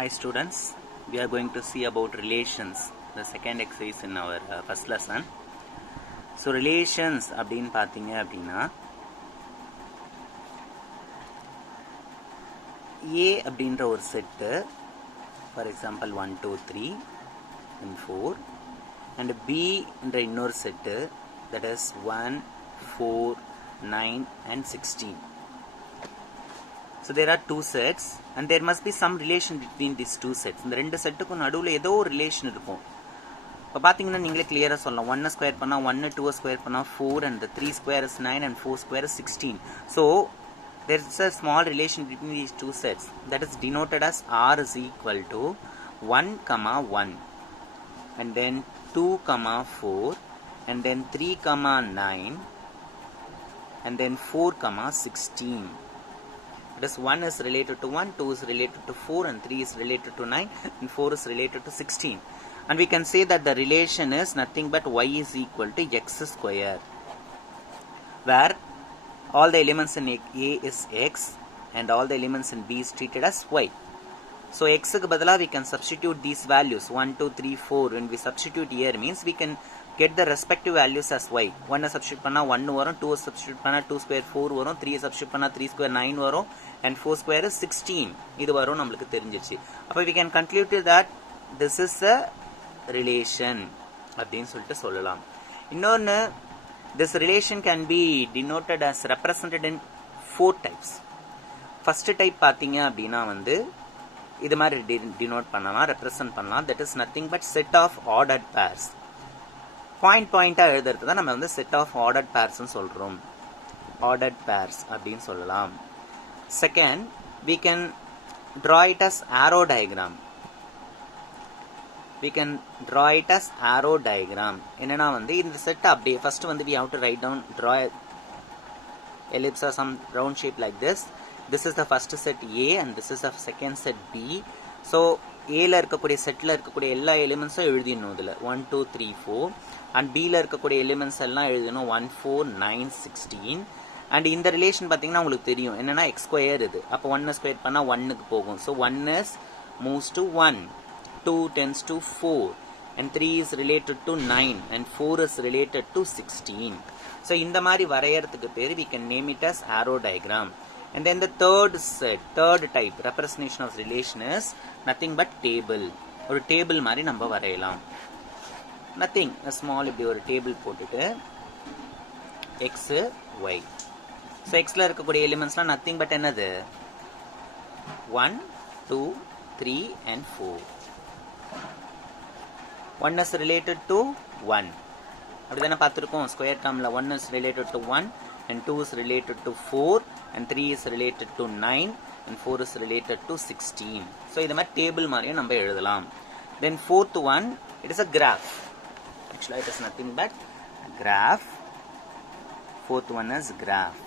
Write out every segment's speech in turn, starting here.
Hi students, we are going to see about relations, the second exercise in our first lesson. So relations அப்படினு பாத்தீங்க அப்படினா A அப்படின்ற ஒரு set, for example 1 2 3 and 4, and B என்ற இன்னொரு set, that is 1 4 9 and 16. So there are two sets and there must be some relation between these two sets. இந்த ரெண்டு செட்டுக்கும் நடுவுல ஏதோ ஒரு ரிலேஷன் இருக்கும். இப்போ பாத்தீங்கன்னா நீங்களே கிளியரா சொல்லலாம். 1 ஸ்கொயர் பண்ணா 1, 2 ஸ்கொயர் பண்ணா 4, and the 3 square is 9 and 4 square is 16. So there is a small relation between these two sets that is denoted as R is equal to 1, 1, and then 2, 4, and then 3, 9, and then 4, 16. This 1 is related to 1, 2 is related to 4, and 3 is related to 9, and 4 is related to 16. And we can say that the relation is nothing but y is equal to x square, where all the elements in A is x and all the elements in B is treated as y. So x க்கு பதிலா we can substitute these values 1, 2, 3, 4. When we substitute here means we can get the respective values as y. 1 substitute பண்ணா 1 வரும், 2 substitute பண்ணா 2 square 4 வரும், 3 substitute பண்ணா 3 square 9 வரும், and 4 square is 16. இது வரும் நமக்கு தெரிஞ்சிருச்சு. அப்ப we can conclude that this is a relation அப்படினு சொல்லிட்டு சொல்லலாம். இன்னொன்னு, this relation can be denoted as represented in four types. First type பாத்தீங்க அப்படினா வந்து இது மாதிரி denote பண்ணலாம், represent பண்ணலாம். That is nothing but set of ordered pairs. பாயிண்டா எழுதுறது தான் நம்ம வந்து set of ordered pairs னு சொல்றோம். Ordered pairs அப்படினு சொல்லலாம். Second, we can draw it as arrow diagram. We can draw it as arrow diagram. என்னன்னா வந்து இந்த செட் அப்படியே first வந்து we have to write down, draw a ellipse or some round shape like this. This is the first set A and this is the second set B. So A ல இருக்கக்கூடிய செட்ல இருக்கக்கூடிய எல்லா எலிமெண்ட்ஸும் எழுதிடணும். இதுல 1 2 3 4 and B ல இருக்கக்கூடிய elements எல்லாம் எழுதணும் 1 4 9 16. and இந்த ரிலேஷன் பாத்தீங்கன்னா உங்களுக்கு தெரியும் என்னன்னா x ஸ்கொயர் இது. அப்ப 1 ஸ்கொயர் பண்ணா 1 க்கு போகும். So 1 is moves to 1, 2 tends to 4, and 3 is related to 9, and 4 is related to 16. So இந்த மாதிரி வரையறதுக்கு பேரு we can name it as arrow diagram. And then the third type representation of relation is nothing but table. ஒரு table மாதிரி நம்ம வரையலாம். nothing, a small இப்படி ஒரு table போட்டுட்டு x y. So x ல இருக்கக்கூடிய எலிமெண்ட்ஸ்லாம் nothing but என்னது 1 2 3 and 4. 1 is related to 1. அப்படிதானே பார்த்திருக்கோம். ஸ்கொயர் டேர்ம்ல 1 is related to 1 and 2 is related to 4 and 3 is related to 9 and 4 is related to 16. So இத மாதிரி டேபிள் மாதிரியும் நம்ம எழுதலாம். Then fourth one, it is a graph. Actually it is nothing but graph. Fourth one is graph.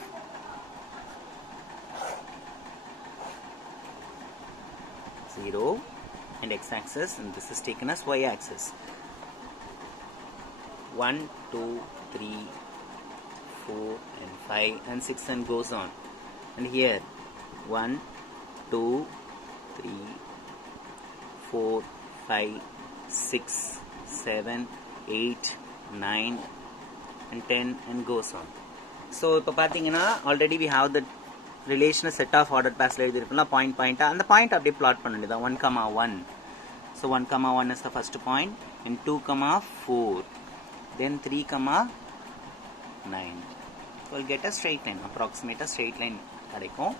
Zero and x-axis, and this is taken as y-axis. 1 2 3 4 and 5 and 6 and goes on. And here 1 2 3 4 5 6 7 8 9 and 10 and goes on. So இப்போ பாத்தீங்கன்னா already we have the relation set of ordered pairs ல எழுதிருக்கோம்ல பாயிண்டா. அந்த point அப்படியே plot பண்ண வேண்டியது 1, 1. So 1, 1 is the first point, and 2, 4, then 3, 9. So we'll get a straight line, approximate a straight line கிடைக்கும்.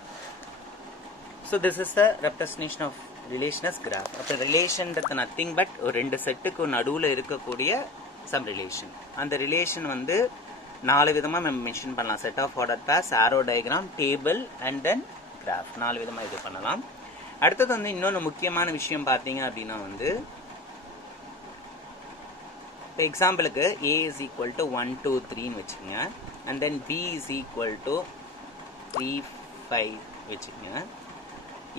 So this is the representation of relation as graph. அப்ப relation that nothing but ஒரு ரெண்டு செட்டுக்கு நடுவுல இருக்கக்கூடிய some relation. அந்த relation வந்து நாலு விதமா நம்ம மென்ஷன் பண்ணலாம். set of ordered pairs, arrow diagram, table, and then graph. நாலு விதமா இது பண்ணலாம். அடுத்தது வந்து இன்னொரு முக்கியமான விஷயம் பாத்தீங்க அப்படின்னா வந்து இப்போ எக்ஸாம்பிளுக்கு A is equal to 1 2 3 ன்னு வச்சுக்கோங்க, and then B is equal to 3 5 வச்சுக்கோங்க.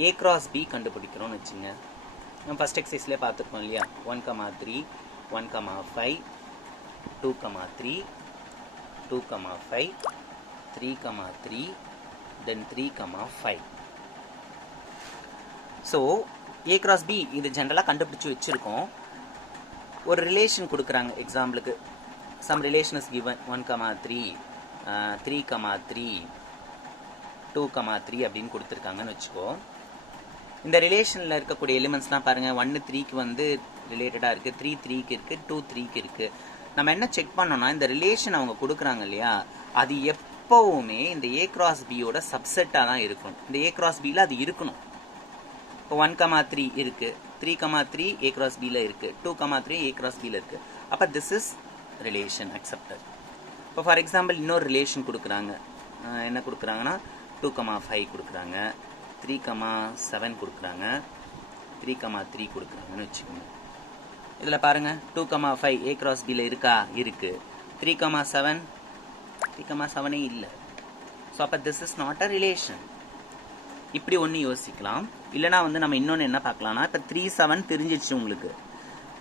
A cross B கண்டுபிடிக்கிறோம்னு வச்சுங்க. நம்ம ஃபர்ஸ்ட் எக்ஸசைஸ்ல பார்த்துருக்கோம் இல்லையா, 1 3 1 5 2 3 2 5 3 3 then 3 5. So A cross B இது ஜென்ரலாக கண்டுபிடிச்சி வச்சுருக்கோம். ஒரு ரிலேஷன் கொடுக்குறாங்க. எக்ஸாம்பிளுக்கு சம் ரிலேஷன் இஸ் கிவன் 1,3 3,3 2,3 அப்படின்னு கொடுத்துருக்காங்கன்னு வச்சுக்கோ. இந்த ரிலேஷனில் இருக்கக்கூடிய எலிமெண்ட்ஸ்லாம் பாருங்கள். 1 3க்கு வந்து ரிலேட்டடாக இருக்குது, 3 3க்கு இருக்குது, 2 3க்கு இருக்குது. நம்ம என்ன செக் பண்ணோம்னா இந்த ரிலேஷன் அவங்க கொடுக்குறாங்க இல்லையா, அது எப்போவுமே இந்த A cross Bயோட சப்செட்டாக தான் இருக்கணும். இந்த A cross Bயில் அது இருக்கணும். இப்போ 1,3 இருக்குது, 3,3 A cross Bயில் இருக்குது, 2,3 A cross Bயில் இருக்குது. அப்போ திஸ் இஸ் ரிலேஷன் அக்செப்டட். இப்போ ஃபார் எக்ஸாம்பிள் இன்னொரு ரிலேஷன் கொடுக்குறாங்க. என்ன கொடுக்குறாங்கன்னா 2,5 கொடுக்குறாங்க, 3,7 கொடுக்குறாங்க, 3,3 கொடுக்குறாங்கன்னு வச்சுக்கோங்க. இதில் பாருங்கள் 2,5 A cross Bயில் இருக்கா? இருக்குது. 3,7 3,7 இல்லை. ஸோ அப்போ this is not a relation. இப்படி ஒன்று யோசிக்கலாம். இல்லைனா வந்து நம்ம இன்னொன்று என்ன பார்க்கலாம்னா, இப்போ 3 7 தெரிஞ்சிடுச்சு உங்களுக்கு.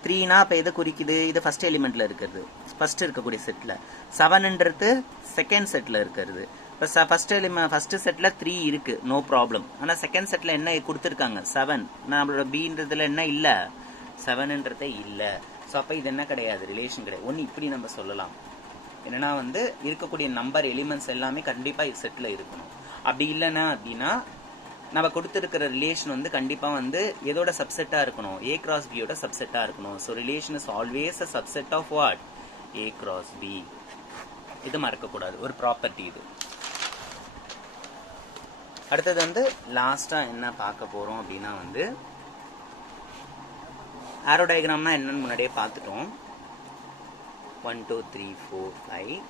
3னா இப்போ எதை குறிக்குது? இது ஃபஸ்ட் எலிமெண்ட்டில் இருக்கிறது, ஃபஸ்ட்டு இருக்கக்கூடிய செட்டில். 7ன்றது செகண்ட் செட்டில் இருக்கிறது. இப்போ ஃபஸ்ட்டு செட்டில் 3 இருக்குது, நோ ப்ராப்ளம். ஆனால் செகண்ட் செட்டில் என்ன கொடுத்துருக்காங்க? 7. நம்மளோட பீன்றதுல என்ன இல்லை? 7ன்றதே இல்லை. ஸோ அப்போ இது என்ன கிடையாது? ரிலேஷன் கிடையாது. ஒன்று இப்படி நம்ம சொல்லலாம். என்னன்னா வந்து இருக்கக்கூடிய நம்பர் எலிமெண்ட்ஸ் எல்லாமே கண்டிப்பாக செட்டில் இருக்கணும். அப்படி இல்லைன்னா அப்படின்னா நம்ம கொடுத்துருக்கிற ரிலேஷன் வந்து கண்டிப்பாக வந்து எதோட சப்செட்டாக இருக்கணும்? A cross Bயோட சப்செட்டாக இருக்கணும். So relation is always a subset of what? A cross B. இது மறக்கக்கூடாது, ஒரு ப்ராப்பர்ட்டி இது. அடுத்தது வந்து லாஸ்ட்டாக என்ன பார்க்க போகிறோம் அப்படின்னா வந்து ஆரோ டயக்ராம்னா என்னன்னு முன்னாடியே பார்த்துட்டோம். 1 2 3 4 5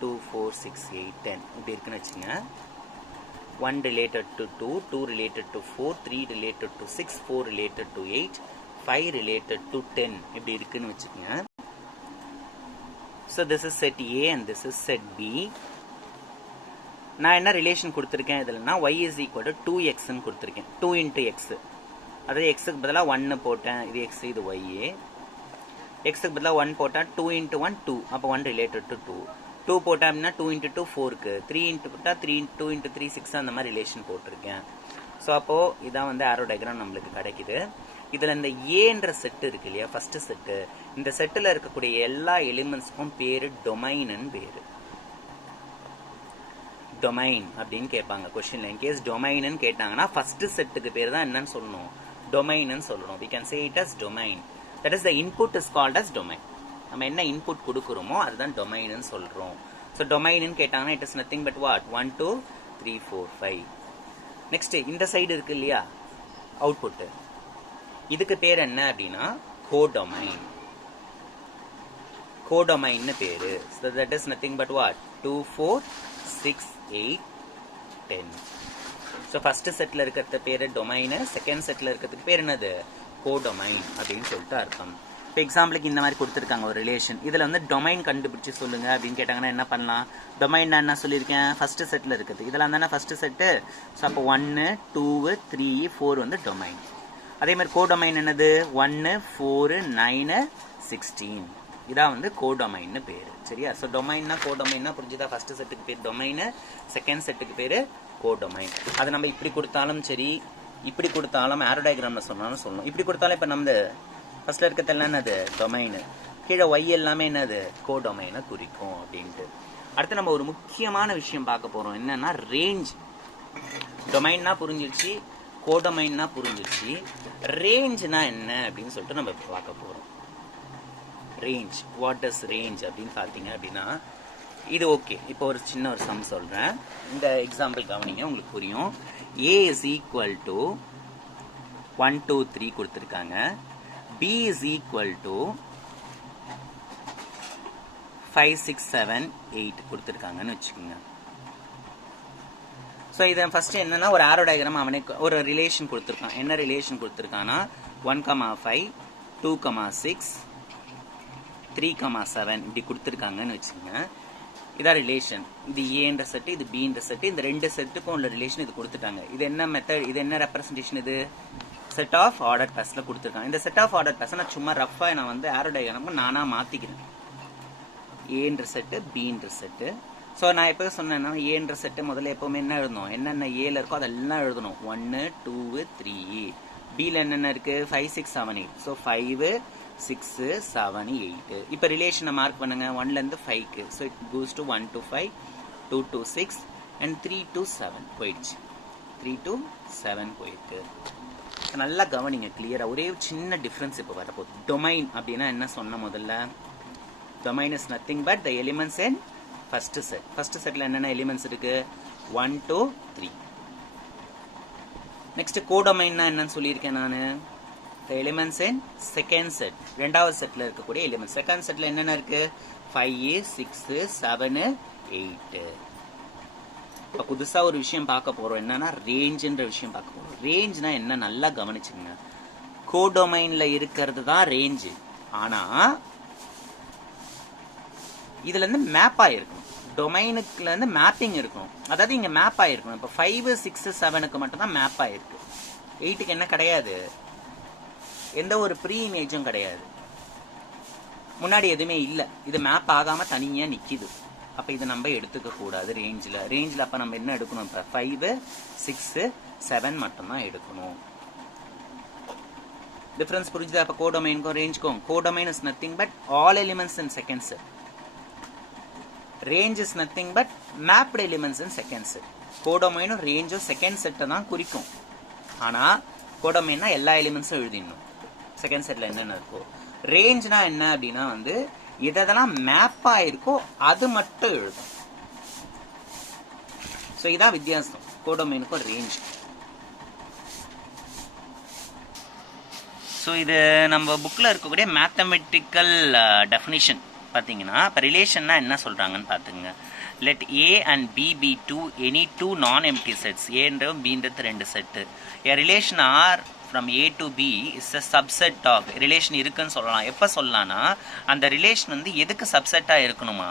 2 4 6 8 10 இப்படி இருக்குன்னு வச்சுங்க. 1 related to 2, 2 related to 4, 3 related to 6, 4 related to 8, 5 related to 10 இப்படி இருக்குன்னு வச்சுக்கோங்க. So this is set A and this is set B. நான் என்ன ரிலேஷன் கொடுத்துருக்கேன் இதில்னா y is equal to 2xன்னு கொடுத்துருக்கேன். 2 into x. அதாவது xக்கு பதிலாக 1 போட்டேன், இது x, இது y. xக்கு பதிலாக 1 போட்டேன், 2 into 1 2, அப்போ 1 related to 2. 2 போட்டேன் அப்படின்னா 2 into 2 4க்கு, 3 into போட்டால் 2 into 3 6 அந்த மாதிரி ரிலேஷன் போட்டிருக்கேன். ஸோ அப்போது இதான் வந்து ஆரோ டயக்ராம் நம்மளுக்கு கிடைக்குது. இதில் இந்த ஏன்ற செட்டு இருக்கு இல்லையா, ஃபஸ்ட்டு செட்டு, இந்த செட்டில் இருக்கக்கூடிய எல்லா எலிமெண்ட்ஸ்க்கும் பேர் டொமைன்னு பேர். டொமைன் அப்படின்னு கேட்பாங்க கொஸ்டின்ல. இன்கேஸ் டொமைன்னு கேட்டாங்கன்னா ஃபர்ஸ்ட் செட்டுக்கு பேர் தான் என்னன்னு சொல்லணும்? டொமைன்னு சொல்லணும். we can say it as domain. that is the input is called as domain. நம்ம என்ன இன்புட் கொடுக்குறோமோ அதுதான் டொமைன்னு சொல்கிறோம். ஸோ டொமைன்னு கேட்டாங்கன்னா it is nothing but what? 1 2 3 4 5. Next இந்த சைடு இருக்கு இல்லையா அவுட்புட்டு, இதுக்கு பேர் என்ன அப்படின்னா கோடொமைன். கோடொமைன்னு பேர். So that is nothing but what? 2 4 6 8 10. So first settle இருக்கிறது பேர் டொமைனு, செகண்ட் செட்டில் இருக்கிறதுக்கு பேர் என்னது? கோடொமைன் அப்படின்னு சொல்லிட்டு அர்த்தம். இப்போ எக்ஸாம்பிளுக்கு இந்த மாதிரி கொடுத்துருக்காங்க ஒரு ரிலேஷன். இதில் வந்து டொமைன் கண்டுபிடிச்சி சொல்லுங்க அப்படின்னு கேட்டாங்கன்னா என்ன பண்ணலாம்? டொமைன் நான் என்ன சொல்லியிருக்கேன்? ஃபர்ஸ்ட் செட்டில் இருக்குது. இதெல்லாம் தானே ஃபர்ஸ்ட் செட்டு. ஸோ அப்போ 1 2 3 4 வந்து டொமைன். அதே மாதிரி கோடொமைன் என்னது? 1 4 9 16. இதான் வந்து கோடொமைன்னு பேர். சரியா? ஸோ டொமைன்னா கோடொமைன்னா புரிஞ்சுதா? ஃபர்ஸ்ட் செட்டுக்கு பேர் டொமைனு, செகண்ட் செட்டுக்கு பேர் கோடொமைன். அதை நம்ம இப்படி கொடுத்தாலும் சரி, இப்படி கொடுத்தாலும் ஆரோ டயக்ராம்ல சொன்னாலும் சொல்லணும். இப்படி கொடுத்தாலும் இப்போ நம்ம ஃபர்ஸ்ட்ல இருக்கிறதெல்லாம் என்னது? டொமைனு. கீழே ஒய் எல்லாமே என்னது? கோடொமைனை குறிக்கும் அப்படின்ட்டு. அடுத்து நம்ம ஒரு முக்கியமான விஷயம் பார்க்க போறோம். என்னன்னா ரேஞ்ச். டொமைன்னா புரிஞ்சிருச்சு, கோடொமைன்னா புரிஞ்சிருச்சு, ரேஞ்ச்னா என்ன அப்படின்னு சொல்லிட்டு நம்ம பார்க்க போறோம். ரேஞ்ச், வாட் இஸ் ரேஞ்ச் அப்படின்னு பார்த்தீங்க அப்படின்னா இது ஓகே. இப்போ ஒரு சின்ன ஒரு சம் சொல்கிறேன், இந்த எக்ஸாம்பிள் கவனிங்க, உங்களுக்கு புரியும். A is equal to 1 2 3 கொடுத்துருக்காங்க, B is equal to 5 6 7 8 கொடுத்துருக்காங்கன்னு வச்சுக்கோங்க. ஸோ இதை ஃபஸ்ட்டு என்னன்னா ஒரு ஆரோ டயக்ராம் அவனே ஒரு ரிலேஷன் கொடுத்துருக்கான். என்ன ரிலேஷன் கொடுத்துருக்கான்னா 1,5 2,6 3,7 இப்படி கொடுத்துருக்காங்கன்னு வச்சுக்கோங்க. இதான் ரிலேஷன். இது ஏன்ற செட்டு, இது பின்ற செட்டு, இந்த ரெண்டு செட்டுக்கும் உள்ள ரிலேஷன் இது கொடுத்துட்டாங்க. இது என்ன மெத்தட்? இது என்ன ரெப்ரசன்டேஷன்? இது செட் ஆஃப் ஆர்டர் பேஸ்ல கொடுத்துருக்காங்க. இந்த செட் ஆஃப் ஆர்டர் பேஸ் நான் சும்மா ரஃபா நான் வந்து ஆரோ டயக்ராம் நானா மாத்திக்கிறேன். ஏன்ற செட்டு, பின்ற செட்டு. ஸோ நான் எப்போ சொன்னேன்னா ஏன்ற செட்டு முதல்ல எப்பவுமே என்ன எழுதணும்? என்னென்ன ஏல இருக்கோ அதெல்லாம் எழுதணும். 1 2 3. பியில் என்னென்ன இருக்குது 5 6 7 8 ஸோ 5 6 7 8 இப்போ ரிலேஷனை மார்க் பண்ணுங்க 1லேருந்து 5க்கு so it goes to 1 to 5 2 to 6 and 3 to 7 போயிடுச்சு 3 to 7 போயிருக்கு நல்லா கவனிங்க கிளியராக ஒரே சின்ன டிஃப்ரென்ஸ் இப்போ வரப்போகுது டொமைன் அப்படின்னா என்ன சொன்ன முதல்ல domain is nothing but the elements in first settle என்னென்ன எலிமெண்ட்ஸ் இருக்கு 1 to 3 நெக்ஸ்ட் கோடொமைன்னா என்னன்னு சொல்லியிருக்கேன் நான் த எலிமெண்ட்ஸ் இன் செகண்ட் செட் ரெண்டாவது செட்டில் இருக்கக்கூடிய எலிமெண்ட்ஸ் செகண்ட் செட்டில் என்னென்ன இருக்கு 5 6 7 8 இப்போ புதுசாக ஒரு விஷயம் பார்க்க போகிறோம் என்னன்னா ரேஞ்சுன்ற விஷயம் பார்க்க போகிறோம் ரேஞ்ச்னா என்ன நல்லா கவனிச்சுங்க கோடொமைனில் இருக்கிறது தான் ரேஞ்சு ஆனால் இதுல இருந்து மேப் ஆயிருக்கும் டொமைனுக்குல இருந்து மேப்பிங் இருக்கும் அதாவது இங்க மேப் ஆயிருக்கும் இப்போ 5 6 7க்கு மட்டும் தான் மேப் ஆயிருக்கு 8க்கு என்ன கிடையாது எந்த ஒரு ப்ரீ இமேஜும் கிடையாது முன்னாடி எதுவுமே இல்லை இது மேப் ஆகாம தனியா நிக்குது அப்ப இதை நம்ம எடுத்துக்க கூடாது ரேஞ்சில் அப்ப நம்ம என்ன எடுக்கணும் இப்போ 5 6 7 மட்டும் தான் எடுக்கணும் டிஃபரன்ஸ் புரிஞ்சுதா அப்ப கோடொமைனுக்கும் ரேஞ்சுக்கும் codomain is nothing but all elements in second set range is nothing but mapped elements in second set கோடொமைனும் ரேஞ்சும் செகண்ட் செட்டை தான் குறிக்கும் ஆனால் கோடொமைன்னா எல்லா எலிமெண்ட்ஸும் எழுதிடணும் செகண்ட் செட்டில் என்னென்ன இருக்கோ ரேஞ்ச்னா என்ன அப்படின்னா வந்து எதெல்லாம் மேப் ஆயிருக்கோ அது மட்டும் எழுதும் ஸோ இதான் வித்தியாசம் கோடொமைனுக்கும் ரேஞ்ச் ஸோ இது நம்ம புக்கில் இருக்கக்கூடிய மேத்தமெட்டிக்கல் டெஃபினிஷன் பார்த்தீங்கன்னா இப்போ ரிலேஷன்னா என்ன சொல்கிறாங்கன்னு பார்த்துங்க let A and B be two any two non empty sets ஏன்றது பின்றது ரெண்டு set A relation R from A to B is a subset of relation இருக்குன்னு சொல்லலாம் எப்போ சொல்லலாம்னா அந்த ரிலேஷன் வந்து எதுக்கு சப்செட்டாக இருக்கணுமா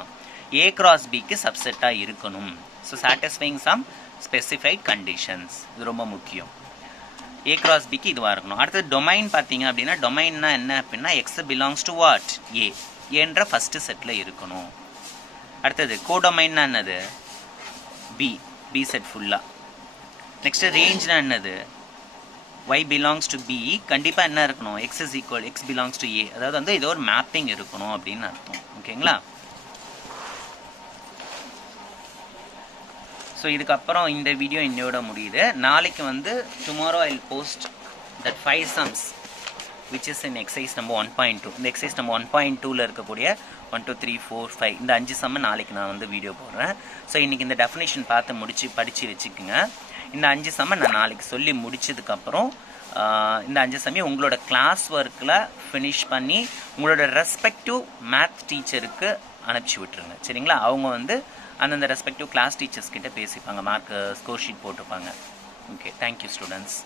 ஏ கிராஸ் பிக்கு சப்செட்டாக இருக்கணும் so satisfying some specified conditions இது ரொம்ப முக்கியம் ஏ கிராஸ் பிக்கு இதுவாக இருக்கணும் அடுத்தது டொமைன் பார்த்தீங்க அப்படின்னா டொமைன்னா என்ன அப்படின்னா x belongs to what A என்ற ஃபர்ஸ்ட் செட்டில் இருக்கணும் அடுத்தது கோடொமைன்னா என்னது பி செட் ஃபுல்லாக நெக்ஸ்ட் ரேஞ்ச்னா என்னது y பிலாங்ஸ் டு பி கண்டிப்பாக என்ன இருக்கணும் x is equal x belongs to A அதாவது வந்து ஏதோ ஒரு மேப்பிங் இருக்கணும் அப்படின்னு அர்த்தம் ஓகேங்களா ஸோ இதுக்கப்புறம் இந்த வீடியோ இன்னையோட முடியுது நாளைக்கு வந்து tomorrow I will post that 5 sums which is in exercise number 1.2 இந்த exercise number 1.2ல இருக்கக்கூடிய 1 2 3 4 5 இந்த 5 சம் நாளைக்கு நான் வந்து வீடியோ போடுறேன் ஸோ இன்னைக்கு இந்த டெஃபினேஷன் பார்த்து படித்து வச்சுக்கோங்க இந்த 5 சம் நான் நாளைக்கு சொல்லி முடிச்சதுக்கப்புறம் இந்த 5 சமயம் உங்களோட கிளாஸ் ஒர்க்கில் ஃபினிஷ் பண்ணி உங்களோட ரெஸ்பெக்டிவ் மேத் டீச்சருக்கு அனுப்பிச்சி விட்டுருங்க சரிங்களா அவங்க வந்து அந்தந்த ரெஸ்பெக்டிவ் கிளாஸ் டீச்சர்ஸ் கிட்ட பேசிப்பாங்க மார்க் ஸ்கோர் ஷீட் போட்டுப்பாங்க ஓகே தேங்க்யூ ஸ்டூடெண்ட்ஸ்